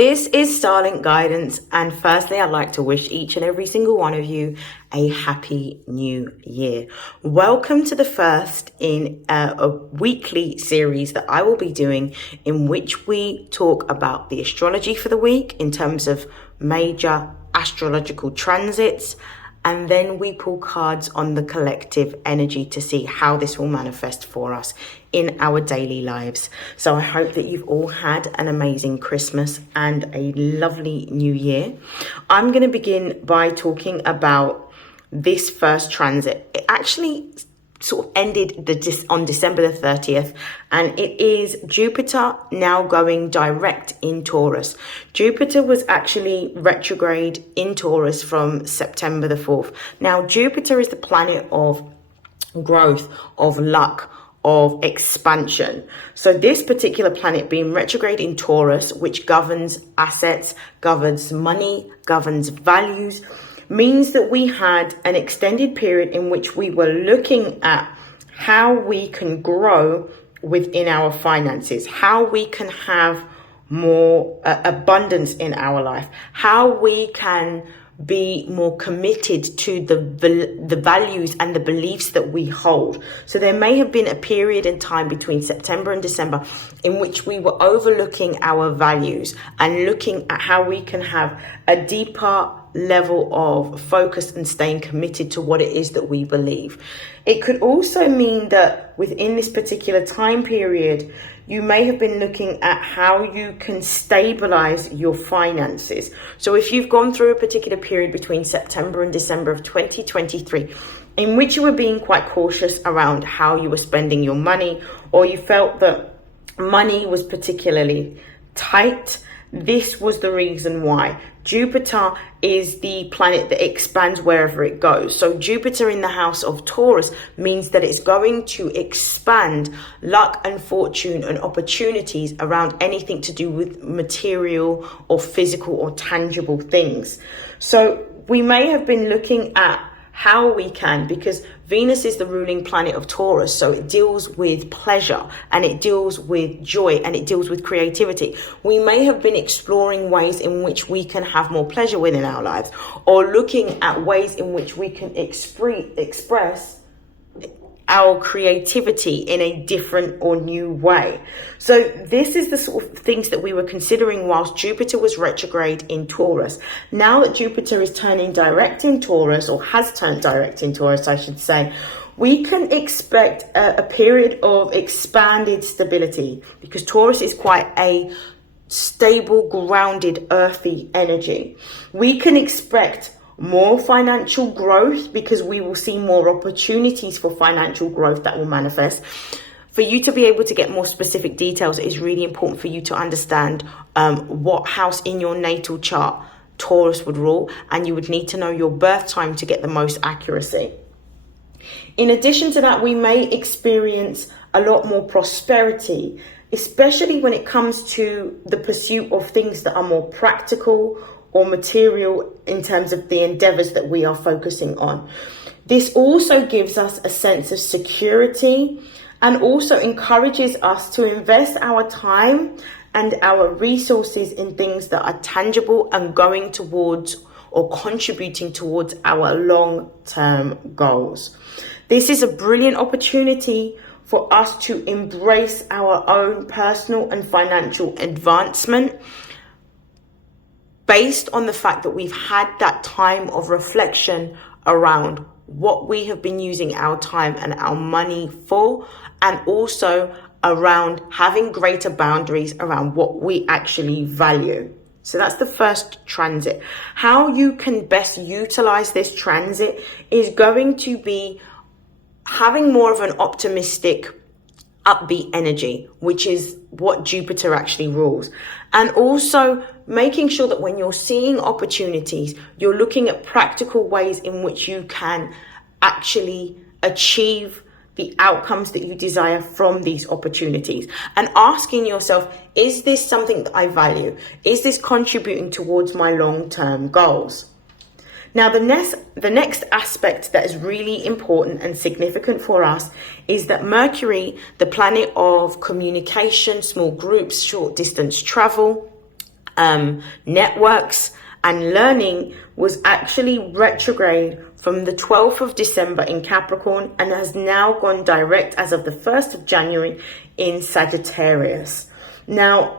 this is StarLink guidance, and firstly I'd like to wish each and every single one of you a happy new year. Welcome to the first in a weekly series that I will be doing, in which we talk about the astrology for the week in terms of major astrological transits, and then we pull cards on the collective energy to see how this will manifest for us in our daily lives. So I hope that you've all had an amazing Christmas and a lovely new year. I'm going to begin by talking about this first transit. It actually sort of ended on December the 30th, and it is Jupiter now going direct in Taurus. Jupiter was actually retrograde in Taurus from September the 4th. Now, Jupiter is the planet of growth, of luck, of expansion. So this particular planet being retrograde in Taurus, which governs assets, governs money, governs values, means that we had an extended period in which we were looking at how we can grow within our finances, how we can have more abundance in our life, how we can be more committed to the values and the beliefs that we hold. So there may have been a period in time between September and December in which we were overlooking our values and looking at how we can have a deeper level of focus and staying committed to what it is that we believe. It could also mean that within this particular time period, you may have been looking at how you can stabilize your finances. So if you've gone through a particular period between September and December of 2023, in which you were being quite cautious around how you were spending your money, or you felt that money was particularly tight, this was the reason why. Jupiter is the planet that expands wherever it goes. So Jupiter in the house of Taurus means that it's going to expand luck and fortune and opportunities around anything to do with material or physical or tangible things. So we may have been looking at how we can, because Venus is the ruling planet of Taurus, so it deals with pleasure and it deals with joy and it deals with creativity. We may have been exploring ways in which we can have more pleasure within our lives, or looking at ways in which we can express our creativity in a different or new way. So this is the sort of things that we were considering whilst Jupiter was retrograde in Taurus. Now that Jupiter is turning direct in Taurus, or has turned direct in Taurus, I should say, we can expect a period of expanded stability, because Taurus is quite a stable, grounded, earthy energy. We can expect more financial growth, because we will see more opportunities for financial growth that will manifest. For you to be able to get more specific details, it is really important for you to understand what house in your natal chart Taurus would rule, and you would need to know your birth time to get the most accuracy. In addition to that, we may experience a lot more prosperity, especially when it comes to the pursuit of things that are more practical or material in terms of the endeavors that we are focusing on. This also gives us a sense of security, and also encourages us to invest our time and our resources in things that are tangible and going towards or contributing towards our long-term goals. This is a brilliant opportunity for us to embrace our own personal and financial advancement, based on the fact that we've had that time of reflection around what we have been using our time and our money for, and also around having greater boundaries around what we actually value. So that's the first transit. How you can best utilize this transit is going to be having more of an optimistic, upbeat energy, which is what Jupiter actually rules. And also making sure that when you're seeing opportunities, you're looking at practical ways in which you can actually achieve the outcomes that you desire from these opportunities, and asking yourself, is this something that I value? Is this contributing towards my long-term goals? Now, the next aspect that is really important and significant for us is that Mercury, the planet of communication, small groups, short distance travel, networks and learning was actually retrograde from the 12th of December in Capricorn and has now gone direct as of the 1st of January in Sagittarius. Now,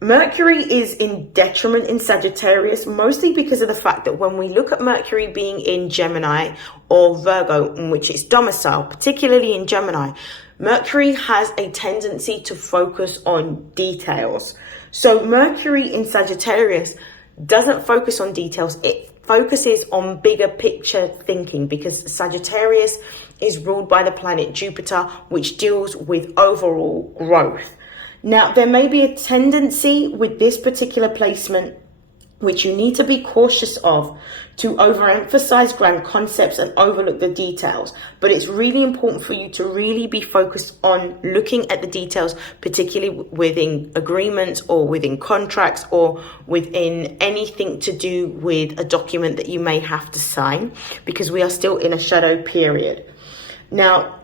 Mercury is in detriment in Sagittarius, mostly because of the fact that when we look at Mercury being in Gemini or Virgo, in which it's domiciled, particularly in Gemini, Mercury has a tendency to focus on details. So Mercury in Sagittarius doesn't focus on details. It focuses on bigger picture thinking because Sagittarius is ruled by the planet Jupiter, which deals with overall growth. Now, there may be a tendency with this particular placement, which you need to be cautious of, to overemphasize grand concepts and overlook the details. But it's really important for you to really be focused on looking at the details, particularly within agreements or within contracts or within anything to do with a document that you may have to sign, because we are still in a shadow period. Now,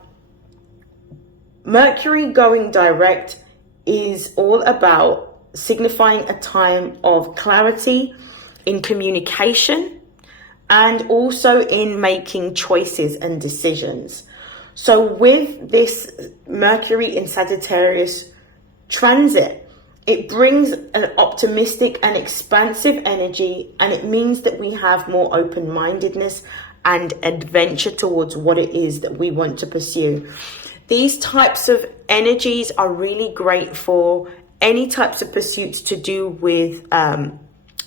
Mercury going direct is all about signifying a time of clarity in communication and also in making choices and decisions. So with this Mercury in Sagittarius transit, it brings an optimistic and expansive energy, and it means that we have more open-mindedness and adventure towards what it is that we want to pursue. These types of energies are really great for any types of pursuits to do with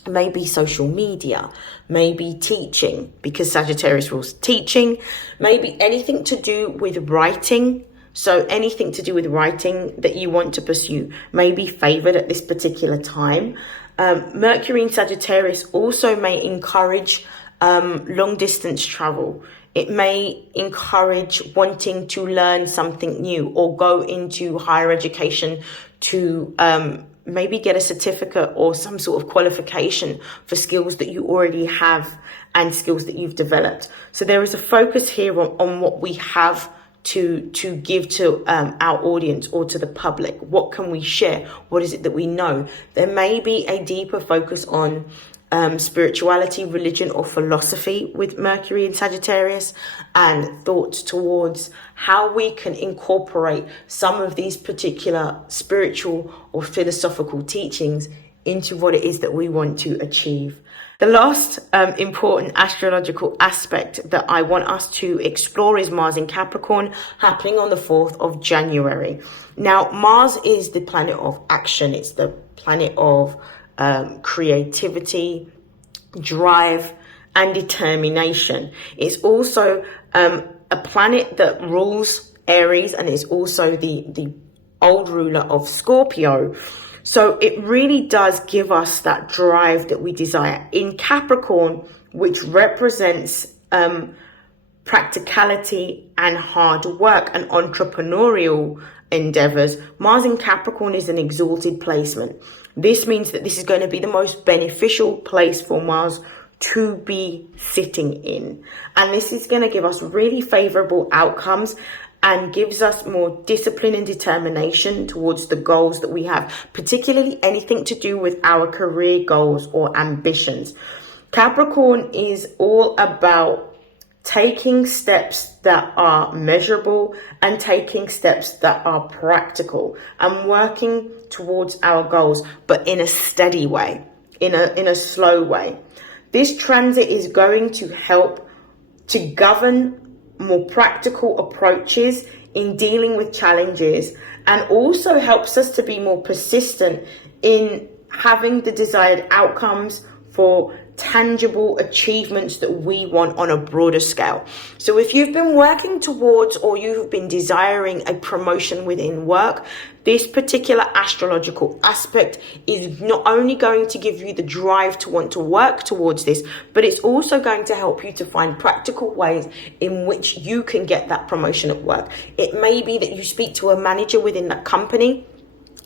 maybe social media, maybe teaching, because Sagittarius rules teaching, maybe anything to do with writing. So anything to do with writing that you want to pursue may be favored at this particular time. Mercury in Sagittarius also may encourage long distance travel. It may encourage wanting to learn something new or go into higher education to maybe get a certificate or some sort of qualification for skills that you already have and skills that you've developed. So there is a focus here on what we have to give to our audience or to the public. What can we share? What is it that we know? There may be a deeper focus on spirituality, religion, or philosophy with Mercury in Sagittarius, and thoughts towards how we can incorporate some of these particular spiritual or philosophical teachings into what it is that we want to achieve. The last important astrological aspect that I want us to explore is Mars in Capricorn, happening on the 4th of January. Now, Mars is the planet of action. It's the planet of creativity, drive, and determination. It's also a planet that rules Aries, and is also the old ruler of Scorpio. So it really does give us that drive that we desire. In Capricorn, which represents practicality and hard work and entrepreneurial endeavors, Mars in Capricorn is an exalted placement. This means that this is going to be the most beneficial place for Mars to be sitting in. And this is going to give us really favorable outcomes and gives us more discipline and determination towards the goals that we have, particularly anything to do with our career goals or ambitions. Capricorn is all about taking steps that are measurable and taking steps that are practical and working towards our goals, but in a steady way, in a slow way. This transit is going to help to govern more practical approaches in dealing with challenges, and also helps us to be more persistent in having the desired outcomes for tangible achievements that we want on a broader scale. So if you've been working towards, or you've been desiring a promotion within work, this particular astrological aspect is not only going to give you the drive to want to work towards this, but it's also going to help you to find practical ways in which you can get that promotion at work. It may be that you speak to a manager within that company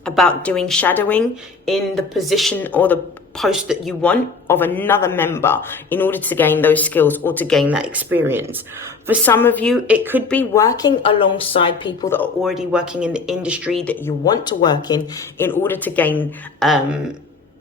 about doing shadowing in the position or the post that you want of another member in order to gain those skills or to gain that experience. For some of you, it could be working alongside people that are already working in the industry that you want to work in order to gain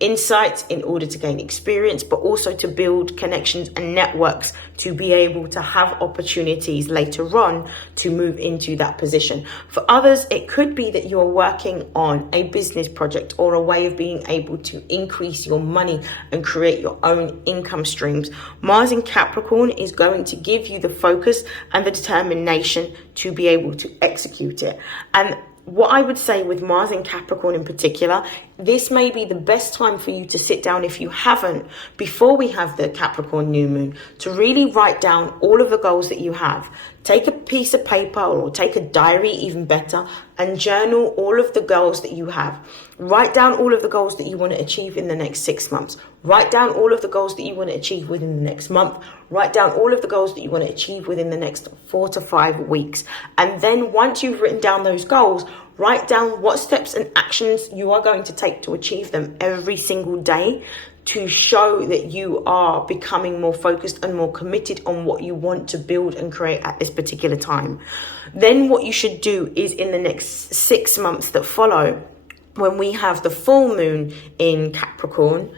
insights, in order to gain experience, but also to build connections and networks to be able to have opportunities later on to move into that position. For others, it could be that you're working on a business project or a way of being able to increase your money and create your own income streams. Mars in Capricorn is going to give you the focus and the determination to be able to execute it. And what I would say with Mars in Capricorn in particular, this may be the best time for you to sit down, if you haven't, before we have the Capricorn new moon, to really write down all of the goals that you have. Take a piece of paper or take a diary, even better, and journal all of the goals that you have. Write down all of the goals that you want to achieve in the next 6 months. Write down all of the goals that you want to achieve within the next month. Write down all of the goals that you want to achieve within the next 4 to 5 weeks. And then once you've written down those goals, write down what steps and actions you are going to take to achieve them every single day, to show that you are becoming more focused and more committed on what you want to build and create at this particular time. Then what you should do is, in the next 6 months that follow, when we have the full moon in Capricorn,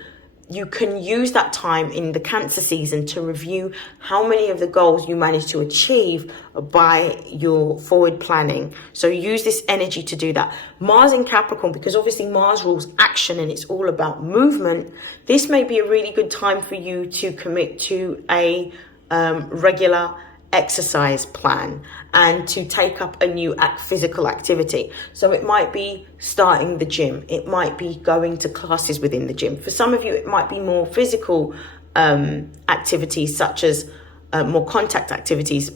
you can use that time in the Cancer season to review how many of the goals you managed to achieve by your forward planning. So use this energy to do that. Mars in Capricorn, because obviously Mars rules action and it's all about movement, this may be a really good time for you to commit to a regular exercise plan and to take up a new physical activity. So it might be starting the gym, it might be going to classes within the gym. For some of you, it might be more physical activities, such as more contact activities,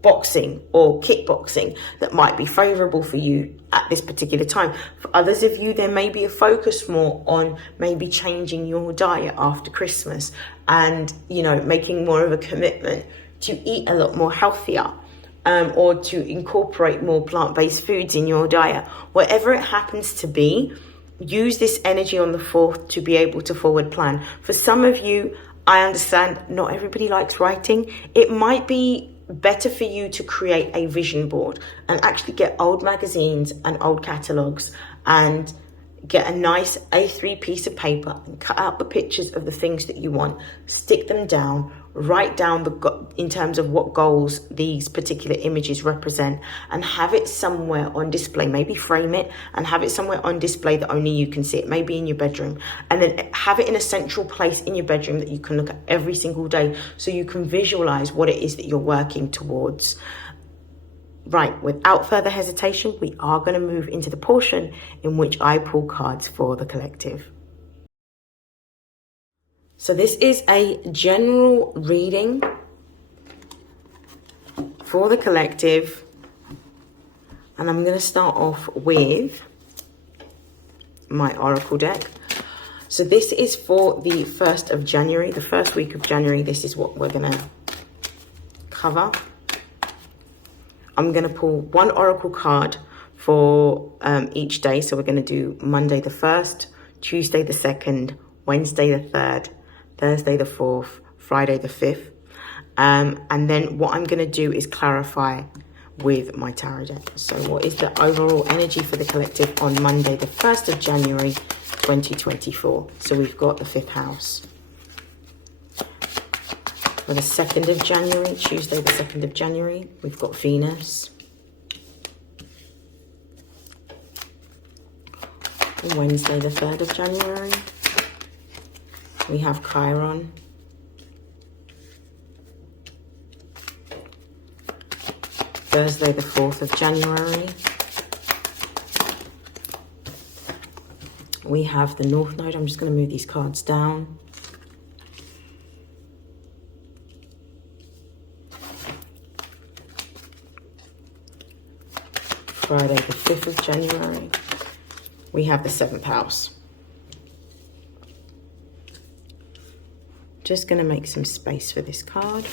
boxing or kickboxing, that might be favorable for you at this particular time. For others of you, there may be a focus more on maybe changing your diet after Christmas and, you know, making more of a commitment to eat a lot more healthier, or to incorporate more plant-based foods in your diet. Whatever it happens to be, use this energy on the 4th to be able to forward plan. For some of you, I understand not everybody likes writing. It might be better for you to create a vision board and actually get old magazines and old catalogs and get a nice A3 piece of paper and cut out the pictures of the things that you want, stick them down, write down in terms of what goals these particular images represent, and have it somewhere on display. Maybe frame it and have it somewhere on display that only you can see it, maybe in your bedroom, and then have it in a central place in your bedroom that you can look at every single day, so you can visualize what it is that you're working towards. Right, without further hesitation, we are going to move into the portion in which I pull cards for the collective. So this is a general reading for the collective. And I'm going to start off with my oracle deck. So this is for the 1st of January, the first week of January. This is what we're going to cover. I'm going to pull one oracle card for each day. So we're going to do Monday the 1st, Tuesday the 2nd, Wednesday the 3rd, Thursday the 4th, Friday the 5th. And then what I'm going to do is clarify with my tarot deck. So what is the overall energy for the collective on Monday the 1st of January 2024? So we've got the 5th house. For the 2nd of January, Tuesday the 2nd of January, we've got Venus. And Wednesday the 3rd of January, we have Chiron. Thursday the 4th of January, we have the North Node. I'm just going to move these cards down. Friday the 5th of January, we have the 7th house. Just going to make some space for this card.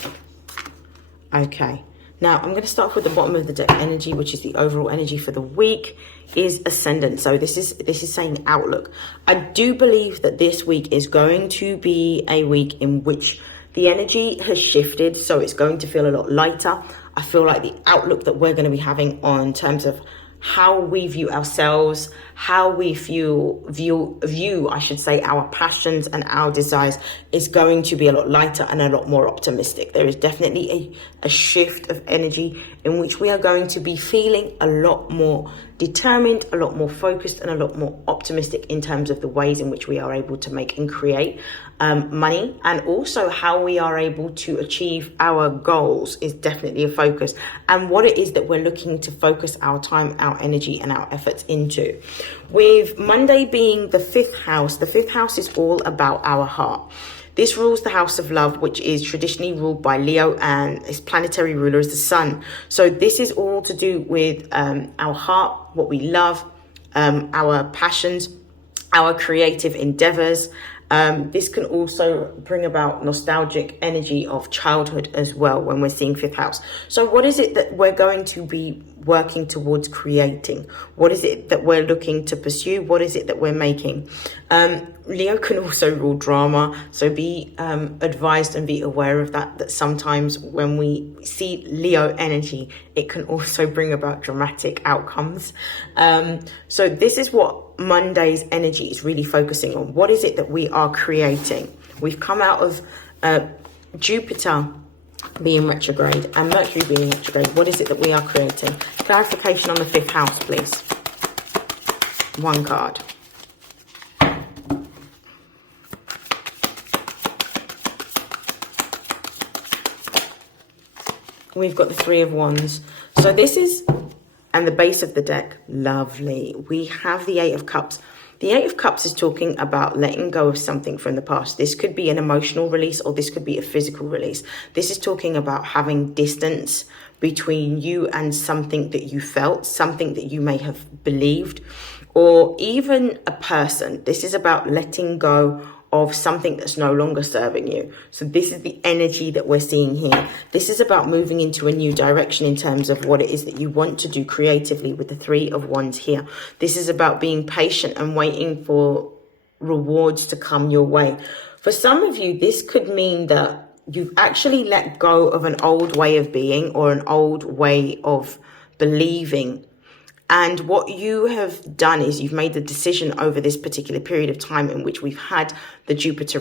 Okay, now I'm going to start off with the bottom of the deck energy, which is the overall energy for the week, is Ascendant. So this is saying outlook. I do believe that this week is going to be a week in which the energy has shifted, so it's going to feel a lot lighter. I feel like the outlook that we're going to be having on terms of how we view ourselves, how we view, I should say, our passions and our desires is going to be a lot lighter and a lot more optimistic. There is definitely a shift of energy in which we are going to be feeling a lot more determined, a lot more focused, and a lot more optimistic in terms of the ways in which we are able to make and create money, and also how we are able to achieve our goals is definitely a focus, and what it is that we're looking to focus our time, our energy, and our efforts into. With Monday being the fifth house is all about our heart. This rules the house of love, which is traditionally ruled by Leo, and its planetary ruler is the sun. So this is all to do with our heart, what we love, our passions, our creative endeavors. This can also bring about nostalgic energy of childhood as well when we're seeing fifth house. So what is it that we're going to be working towards creating? What is it that we're looking to pursue? What is it that we're making? Leo can also rule drama, so be advised and be aware of that sometimes when we see Leo energy, it can also bring about dramatic outcomes. So this is what Monday's energy is really focusing on. What is it that we are creating? We've come out of Jupiter being retrograde and Mercury being retrograde. What is it that we are creating? Clarification on the fifth house, please. One card. We've got the Three of Wands. So this is, and the base of the deck, lovely. We have the Eight of Cups. The Eight of Cups is talking about letting go of something from the past. This could be an emotional release, or this could be a physical release. This is talking about having distance between you and something that you felt, something that you may have believed, or even a person. This is about letting go of something that's no longer serving you. So this is the energy that we're seeing here. This is about moving into a new direction in terms of what it is that you want to do creatively with the Three of Wands here. This is about being patient and waiting for rewards to come your way. For some of you, this could mean that you've actually let go of an old way of being or an old way of believing. And what you have done is you've made the decision over this particular period of time in which we've had the Jupiter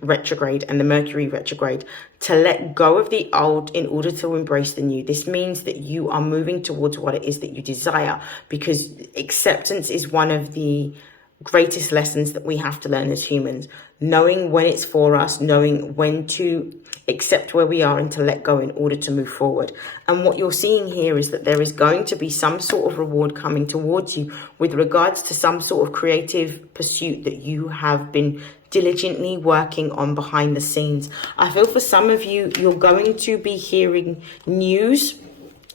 retrograde and the Mercury retrograde to let go of the old in order to embrace the new. This means that you are moving towards what it is that you desire, because acceptance is one of the greatest lessons that we have to learn as humans. Knowing when it's for us, knowing when to accept where we are and to let go in order to move forward. And what you're seeing here is that there is going to be some sort of reward coming towards you with regards to some sort of creative pursuit that you have been diligently working on behind the scenes. I feel for some of you, you're going to be hearing news.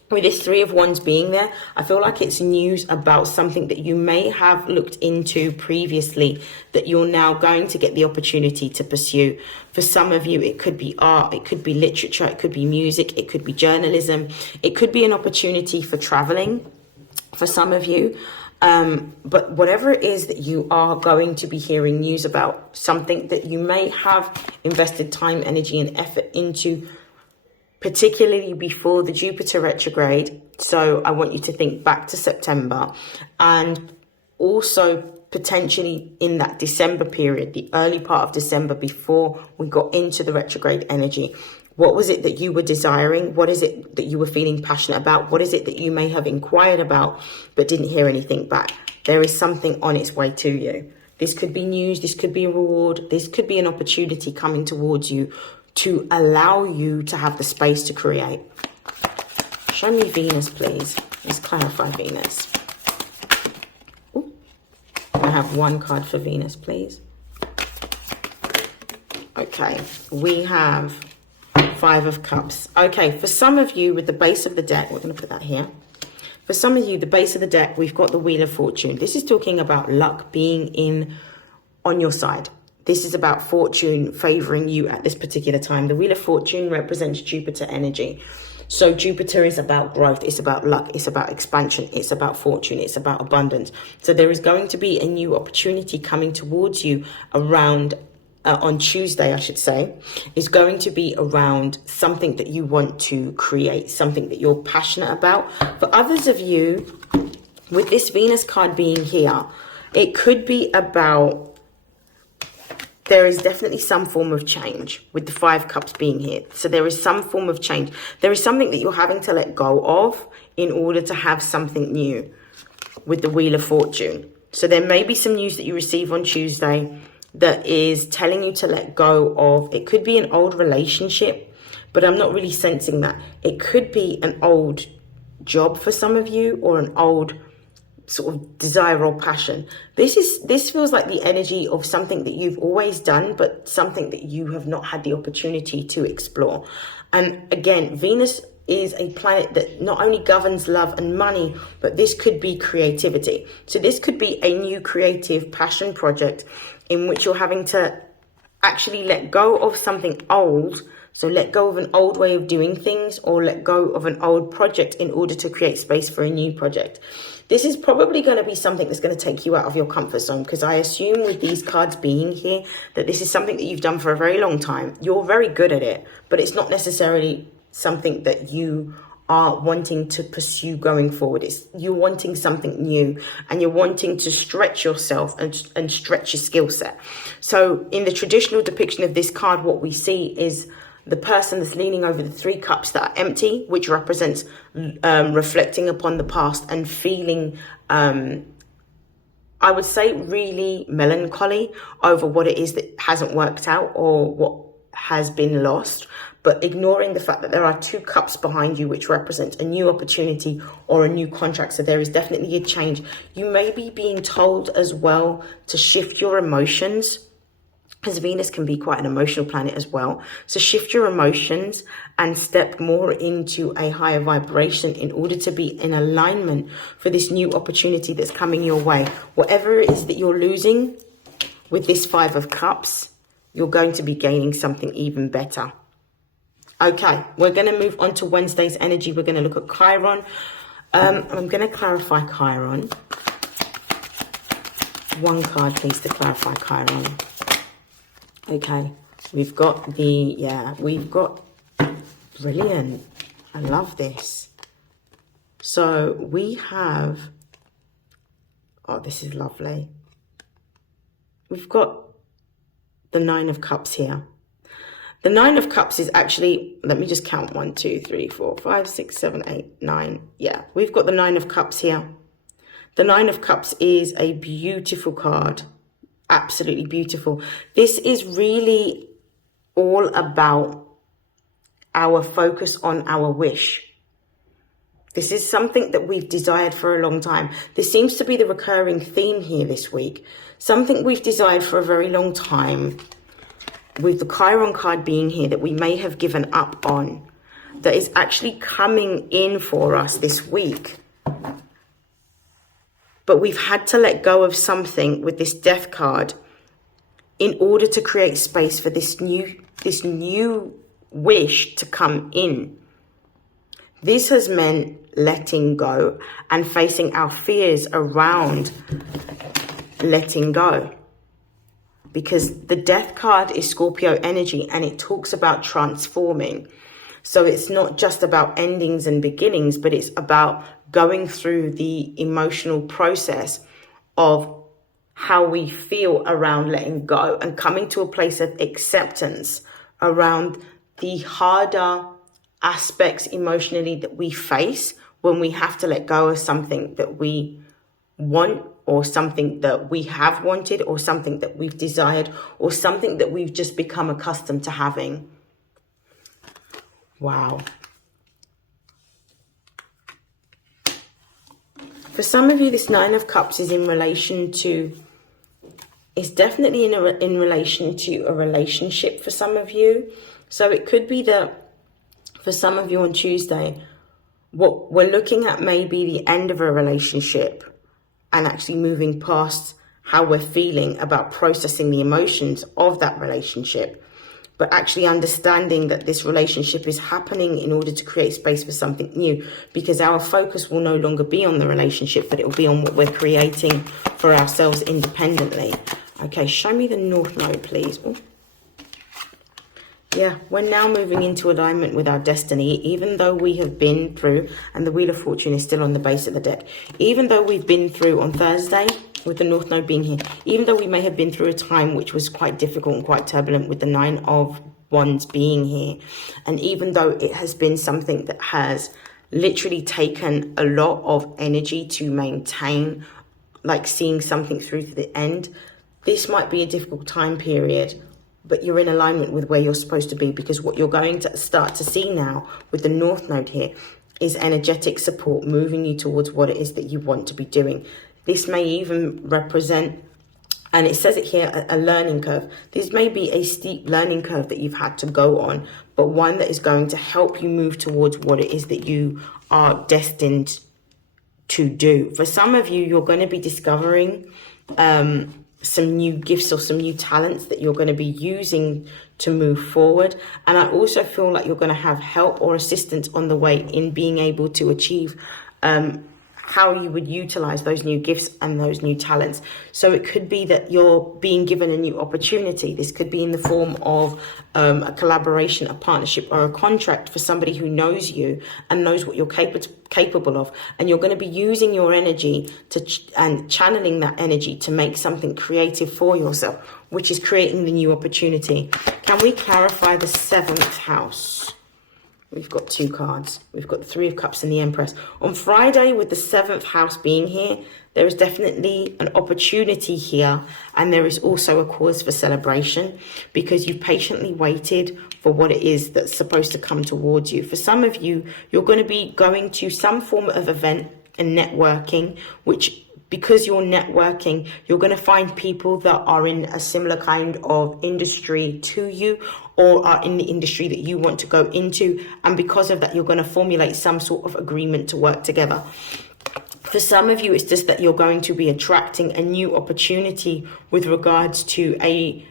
With this Three of Wands being there, I feel like it's news about something that you may have looked into previously that you're now going to get the opportunity to pursue. For some of you, it could be art, it could be literature, it could be music, it could be journalism, it could be an opportunity for traveling for some of you. But whatever it is that you are going to be hearing news about, something that you may have invested time, energy, and effort into, particularly before the Jupiter retrograde. So I want you to think back to September, and also potentially in that December period, the early part of December before we got into the retrograde energy. What was it that you were desiring? What is it that you were feeling passionate about? What is it that you may have inquired about but didn't hear anything back? There is something on its way to you. This could be news, this could be a reward, this could be an opportunity coming towards you to allow you to have the space to create. Show me Venus, please. Let's clarify Venus. Ooh. I have one card for Venus, please. Okay, we have Five of Cups. Okay, for some of you with the base of the deck, we're going to put that here. For some of you, the base of the deck, we've got the Wheel of Fortune. This is talking about luck being on your side. This is about fortune favoring you at this particular time. The Wheel of Fortune represents Jupiter energy. So Jupiter is about growth. It's about luck. It's about expansion. It's about fortune. It's about abundance. So there is going to be a new opportunity coming towards you around, on Tuesday, I should say, is going to be around something that you want to create, something that you're passionate about. For others of you, with this Venus card being here, it could be about, there is definitely some form of change with the 5 cups being here. So there is some form of change. There is something that you're having to let go of in order to have something new with the Wheel of Fortune. So there may be some news that you receive on Tuesday that is telling you to let go of, it could be an old relationship, but I'm not really sensing that. It could be an old job for some of you, or an old sort of desire or passion. This feels like the energy of something that you've always done, but something that you have not had the opportunity to explore. And again, Venus is a planet that not only governs love and money, but this could be creativity. So this could be a new creative passion project in which you're having to actually let go of something old. So let go of an old way of doing things, or let go of an old project in order to create space for a new project. This is probably going to be something that's going to take you out of your comfort zone, because I assume with these cards being here that this is something that you've done for a very long time. You're very good at it, but it's not necessarily something that you are wanting to pursue going forward. It's you're wanting something new, and you're wanting to stretch yourself and stretch your skill set. So in the traditional depiction of this card, what we see is the person that's leaning over the 3 cups that are empty, which represents reflecting upon the past and feeling, I would say, really melancholy over what it is that hasn't worked out or what has been lost, but ignoring the fact that there are 2 cups behind you, which represent a new opportunity or a new contract. So there is definitely a change. You may be being told as well to shift your emotions, as Venus can be quite an emotional planet as well. So shift your emotions and step more into a higher vibration in order to be in alignment for this new opportunity that's coming your way. Whatever it is that you're losing with this 5 of Cups, you're going to be gaining something even better. Okay, we're going to move on to Wednesday's energy. We're going to look at Chiron. I'm going to clarify Chiron. 1 card, please, to clarify Chiron. Okay, we've got brilliant. I love this. So we have, oh, this is lovely. We've got the 9 of Cups here. The 9 of Cups is actually, let me just count 1, 2, 3, 4, 5, 6, 7, 8, 9. Yeah, we've got the 9 of Cups here. The 9 of Cups is a beautiful card. Absolutely beautiful. This is really all about our focus on our wish. This is something that we've desired for a long time. This seems to be the recurring theme here this week. Something we've desired for a very long time, with the Chiron card being here, that we may have given up on, that is actually coming in for us this week. But we've had to let go of something with this Death card in order to create space for this new wish to come in. This has meant letting go and facing our fears around letting go. Because the Death card is Scorpio energy, and it talks about transforming. So it's not just about endings and beginnings, but it's about going through the emotional process of how we feel around letting go and coming to a place of acceptance around the harder aspects emotionally that we face when we have to let go of something that we want, or something that we have wanted, or something that we've desired, or something that we've just become accustomed to having. Wow. For some of you, this 9 of Cups is in relation to, it's definitely in relation to a relationship for some of you. So it could be that for some of you on Tuesday, what we're looking at may be the end of a relationship, and actually moving past how we're feeling about processing the emotions of that relationship, but actually understanding that this relationship is happening in order to create space for something new, because our focus will no longer be on the relationship, but it will be on what we're creating for ourselves independently. Okay, show me the North Node, please. Ooh. Yeah, we're now moving into alignment with our destiny, even though we have been through, and the Wheel of Fortune is still on the base of the deck, even though we've been through on Thursday, with the North Node being here, even though we may have been through a time which was quite difficult and quite turbulent with the Nine of Wands being here, and even though it has been something that has literally taken a lot of energy to maintain, like seeing something through to the end, this might be a difficult time period, but you're in alignment with where you're supposed to be, because what you're going to start to see now with the North Node here is energetic support moving you towards what it is that you want to be doing. This may even represent, and it says it here, a learning curve. This may be a steep learning curve that you've had to go on, but one that is going to help you move towards what it is that you are destined to do. For some of you, you're going to be discovering some new gifts or some new talents that you're going to be using to move forward. And I also feel like you're going to have help or assistance on the way in being able to achieve how you would utilize those new gifts and those new talents. So it could be that you're being given a new opportunity. This could be in the form of a collaboration, a partnership, or a contract for somebody who knows you and knows what you're capable of. And you're going to be using your energy and channeling that energy to make something creative for yourself, which is creating the new opportunity. Can we clarify the 7th house? We've got 2 cards. We've got the 3 of Cups and the Empress. On Friday, with the 7th house being here, there is definitely an opportunity here. And there is also a cause for celebration, because you've patiently waited for what it is that's supposed to come towards you. For some of you, you're going to be going to some form of event and networking, which, because you're networking, you're going to find people that are in a similar kind of industry to you, or are in the industry that you want to go into. And because of that, you're going to formulate some sort of agreement to work together. For some of you, it's just that you're going to be attracting a new opportunity with regards to a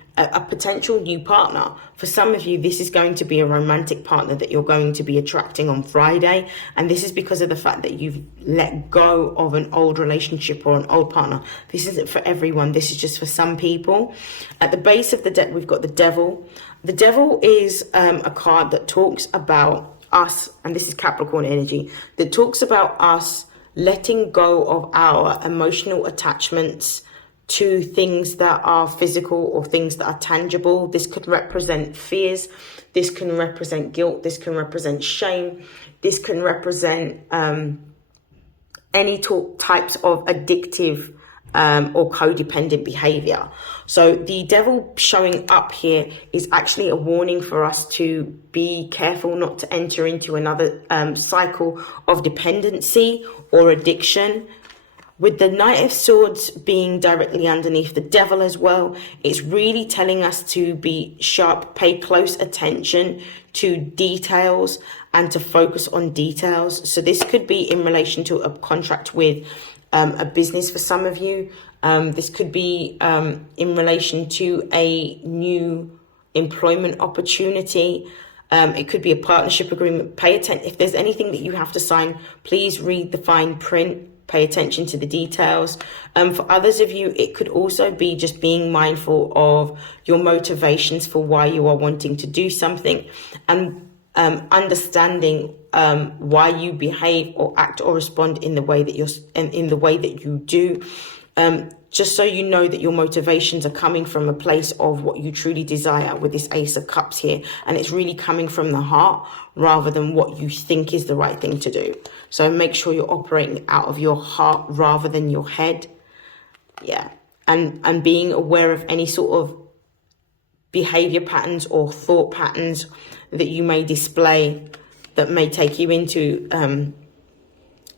potential new partner. For some of you, this is going to be a romantic partner that you're going to be attracting on Friday. And this is because of the fact that you've let go of an old relationship or an old partner. This isn't for everyone. This is just for some people. At the base of the deck, we've got the Devil. The Devil is a card that talks about us, and this is Capricorn energy, that talks about us letting go of our emotional attachments to things that are physical or things that are tangible. This could represent fears. This can represent guilt. This can represent shame. This can represent any types of addictive or codependent behavior. So the Devil showing up here is actually a warning for us to be careful not to enter into another cycle of dependency or addiction. With the Knight of Swords being directly underneath the Devil as well, it's really telling us to be sharp, pay close attention to details and to focus on details. So this could be in relation to a contract with a business for some of you. This could be in relation to a new employment opportunity. It could be a partnership agreement. Pay attention. If there's anything that you have to sign, please read the fine print. Pay attention to the details. For others of you, it could also be just being mindful of your motivations for why you are wanting to do something, and understanding why you behave or act or respond in the way that in the way that you do. Just so you know that your motivations are coming from a place of what you truly desire with this Ace of Cups here. And it's really coming from the heart rather than what you think is the right thing to do. So make sure you're operating out of your heart rather than your head. Yeah. And being aware of any sort of behavior patterns or thought patterns that you may display that may take you into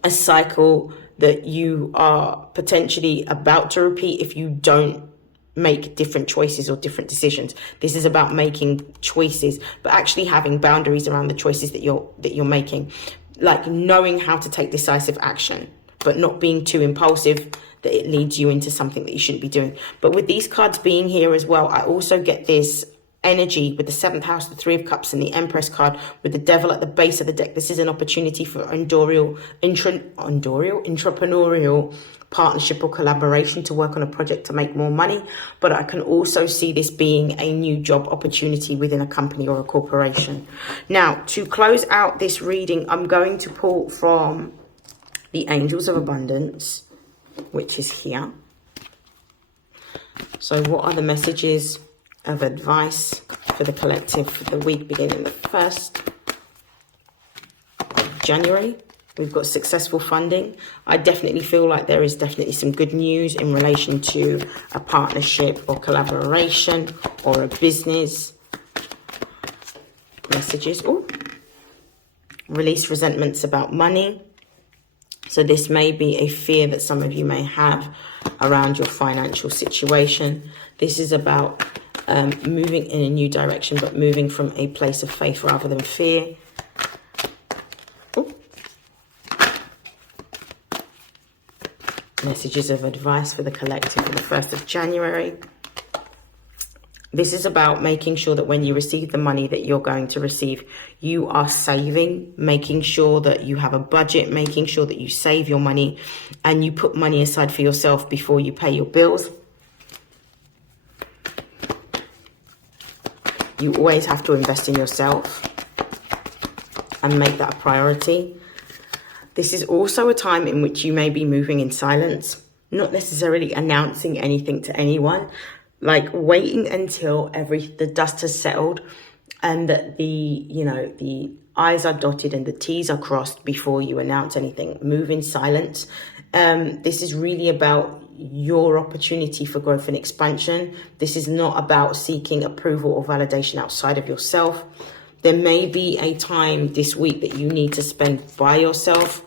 a cycle that you are potentially about to repeat if you don't make different choices or different decisions. This is about making choices, but actually having boundaries around the choices that you're making, like knowing how to take decisive action, but not being too impulsive that it leads you into something that you shouldn't be doing. But with these cards being here as well, I also get this energy with the 7th house, the 3 of Cups, and the Empress card with the Devil at the base of the deck. This is an opportunity for entrepreneurial partnership or collaboration to work on a project to make more money. But I can also see this being a new job opportunity within a company or a corporation. Now, to close out this reading, I'm going to pull from the Angels of Abundance, which is here. So what are the messages of advice for the collective for the week beginning the 1st of January? We've got successful funding. I definitely feel like there is definitely some good news in relation to a partnership or collaboration or a business. Messages. Oh, release resentments about money. So this may be a fear that some of you may have around your financial situation. This is about moving in a new direction, but moving from a place of faith rather than fear. Ooh. Messages of advice for the collective for the 1st of January. This is about making sure that when you receive the money that you're going to receive, you are saving, making sure that you have a budget, making sure that you save your money and you put money aside for yourself before you pay your bills. You always have to invest in yourself and make that a priority. This is also a time in which you may be moving in silence, not necessarily announcing anything to anyone, like waiting until the dust has settled and that the I's are dotted and the T's are crossed before you announce anything. Move in silence. This is really about your opportunity for growth and expansion. This is not about seeking approval or validation outside of yourself. There may be a time this week that you need to spend by yourself.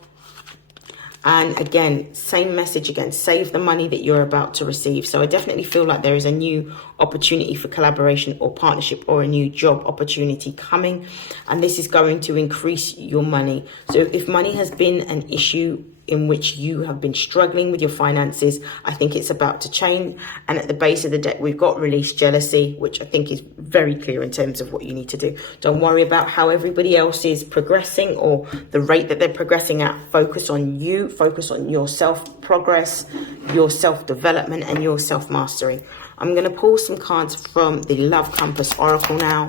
And again, same message again, save the money that you're about to receive. So I definitely feel like there is a new opportunity for collaboration or partnership or a new job opportunity coming. And this is going to increase your money. So if money has been an issue in which you have been struggling with your finances, I think it's about to change. And at the base of the deck, we've got release jealousy, which I think is very clear in terms of what you need to do. Don't worry about how everybody else is progressing or the rate that they're progressing at. Focus on you, focus on your self-progress, your self-development and your self-mastery. I'm going to pull some cards from the Love Compass Oracle now.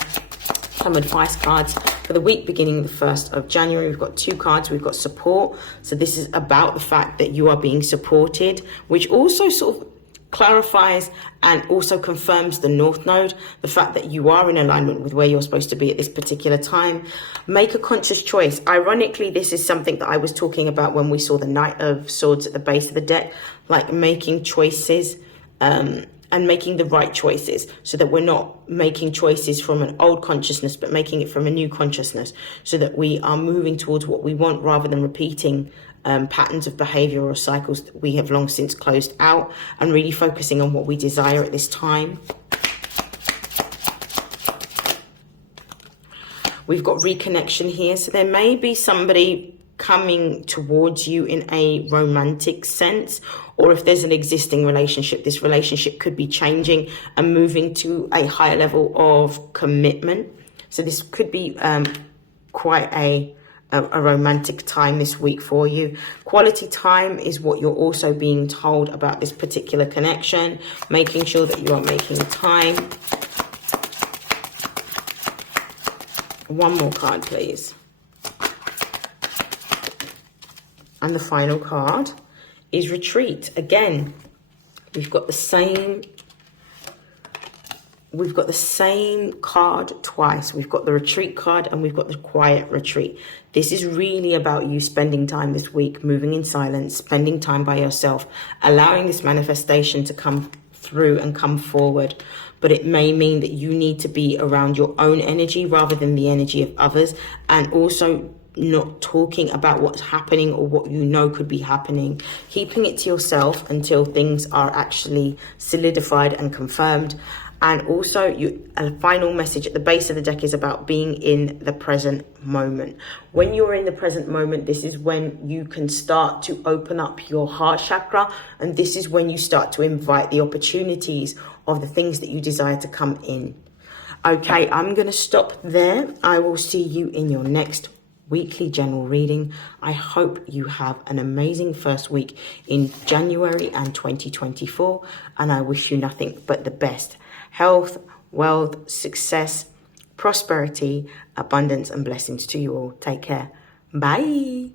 Some advice cards for the week beginning the 1st of January. We've got 2 cards. We've got support. So this is about the fact that you are being supported, which also sort of clarifies and also confirms the North Node, the fact that you are in alignment with where you're supposed to be at this particular time. Make a conscious choice. Ironically, this is something that I was talking about when we saw the Knight of Swords at the base of the deck, like making choices, and making the right choices so that we're not making choices from an old consciousness, but making it from a new consciousness so that we are moving towards what we want rather than repeating patterns of behavior or cycles that we have long since closed out, and really focusing on what we desire at this time. We've got reconnection here. So there may be somebody coming towards you in a romantic sense, or if there's an existing relationship, this relationship could be changing and moving to a higher level of commitment. So this could be quite a romantic time this week for you. Quality time is what you're also being told about this particular connection, making sure that you are making time. One more card, please. And the final card is retreat. Again, we've got the same card twice. We've got the retreat card and we've got the quiet retreat. This is really about you spending time this week, moving in silence, spending time by yourself, allowing this manifestation to come through and come forward. But it may mean that you need to be around your own energy rather than the energy of others, and also not talking about what's happening or what you know could be happening, keeping it to yourself until things are actually solidified and confirmed. And also a final message at the base of the deck is about being in the present moment. When you're in the present moment, this is when you can start to open up your heart chakra, and this is when you start to invite the opportunities of the things that you desire to come in. Okay, I'm going to stop there. I will see you in your next weekly general reading. I hope you have an amazing first week in January and 2024, and I wish you nothing but the best health, wealth, success, prosperity, abundance, and blessings to you all. Take care. Bye.